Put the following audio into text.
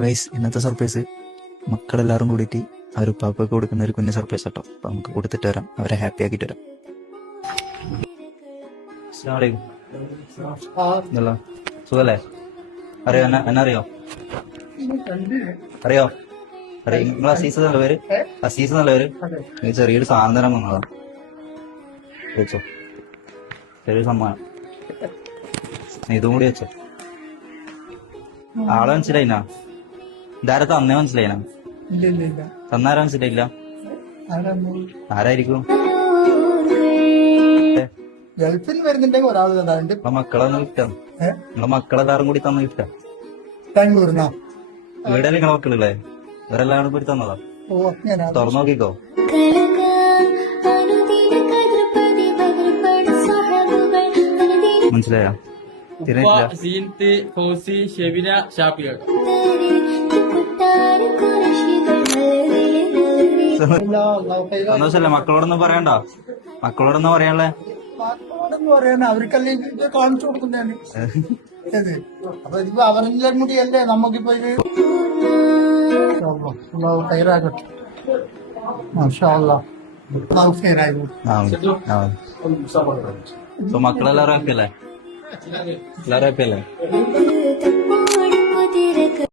Guys, ഇന്നത്തെ surprise മക്കളെല്ലാവരും കൂടിയിട്ട് അവർ ഉപ്പാപ്പൊക്കെ കൊടുക്കുന്ന ഒരു കുഞ്ഞ് സർപ്രൈസ് കേട്ടോ. അപ്പൊ നമുക്ക് കൊടുത്തിട്ട് വരാം, അവരെ ഹാപ്പി ആക്കിയിട്ട് വരാം. സുഖല്ലേ? അറിയോ എന്നെ അറിയോ? അറിയോ? നിങ്ങൾ അസീസ് നല്ല പേര്? അസീസ് നല്ല പേര്? ചെറിയൊരു സാധനം തരാൻ വന്നതാ. വെച്ചോ, ചെറിയൊരു സമ്മാനം. ഇതും കൂടി വെച്ചോ. ആളെ മനസ്സിലായിനാ? ഇതാരെ തന്നേ മനസ്സിലായിനാ? തന്നാരാ മനസ്സിലായില്ല? ആരായിരിക്കും? ഗൾഫിൽ വരുന്നുണ്ടെങ്കിൽ ഒരാൾ തന്നാറുണ്ട്. മക്കളൊന്നും കിട്ടാം. നിങ്ങളെ മക്കളെല്ലാരും കൂടി തന്നു കിട്ടാം. ബാംഗ്ലൂരിന്നാ? ഇവിടെ നിങ്ങളെ മക്കളില്ലേ? ഇവരെല്ലാം കൂടി തന്നതാ. തുറന്നു നോക്കിക്കോ. മനസ്സിലായോ? സന്തോഷല്ലേ? മക്കളോടൊന്നും പറയണ്ട. മക്കളോടൊന്നും പറയാനുള്ളേ? മക്കളോടെന്ന് പറയാൻ അവർക്കല്ലേ ഇത് കാണിച്ചു കൊടുക്കുന്നതാണ്. അപ്പൊ ഇതിപ്പോ അവരെല്ലാം കൂടിയല്ലേ നമുക്കിപ്പോ ഇത് ഹൈറാകട്ടെ. മക്കളെല്ലാരും ഹാപ്പിയല്ലേ? എല്ലാരും ഹാപ്പിയല്ലേ?